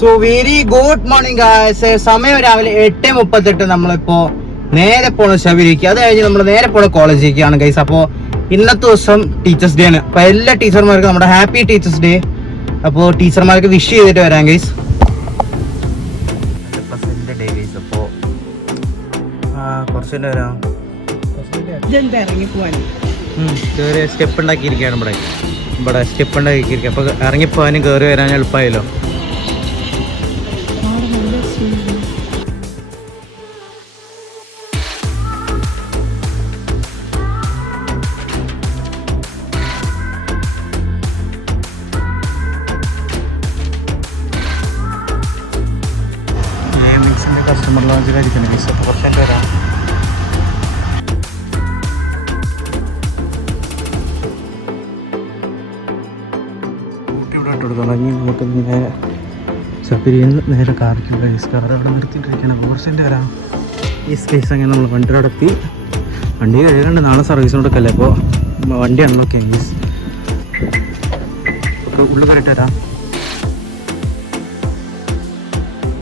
So very good morning guys. സമയം രാവിലെ 8:38. നമ്മളിപ്പോ നേരെ പോണ ശബരിക്ക്, അത് കഴിഞ്ഞ് നമ്മൾ നേരെ പോണ കോളേജിലേക്കാണ് ഗൈസ്. അപ്പോൾ ഇന്നത്തെ ദിവസം ടീച്ചേഴ്സ് ഡേ ആണ്. അപ്പൊ എല്ലാ ടീച്ചർമാർക്കും നമ്മുടെ ഹാപ്പി ടീച്ചേഴ്സ് ഡേ. അപ്പോൾ ടീച്ചർമാർക്ക് വിഷ് ചെയ്തിട്ട് വരാം ഗൈസ്. അപ്പോൾ കുറച്ച് വരാം. സ്റ്റെപ്പ് ഉണ്ടാക്കിയിരിക്കുകയാണ് ഇവിടെ സ്റ്റെപ്പ് ഉണ്ടാക്കിയിരിക്കുക. അപ്പോൾ ഇറങ്ങിപ്പോകാനും കയറി വരാൻ എളുപ്പമായല്ലോ. Customer ലോഞ്ചിലായിരിക്കണം guys. അപ്പോൾ കുറച്ച് വരാം. ഇവിടെ ഇട്ട് കൊടുക്കണം. ഇനി നമുക്ക് നേരെ ശബരിയിൽ നേരെ കാറിക്ക് ഗൈസ്. കാർ അവിടെ നിർത്തിയിട്ടിരിക്കണം. കുറച്ച് വരാം. ഈ സ്പേസ് അങ്ങനെ നമ്മൾ വണ്ടി നടത്തി. വണ്ടി കഴിയാണ്ട് നാളെ സർവീസിന് കൊടുക്കല്ലേ. അപ്പോൾ വണ്ടി അൺലോക്ക് ചെയ്യും ഗൈസ്. ഒക്കെ ഉള്ളിൽ കയറിയിട്ട് വരാം.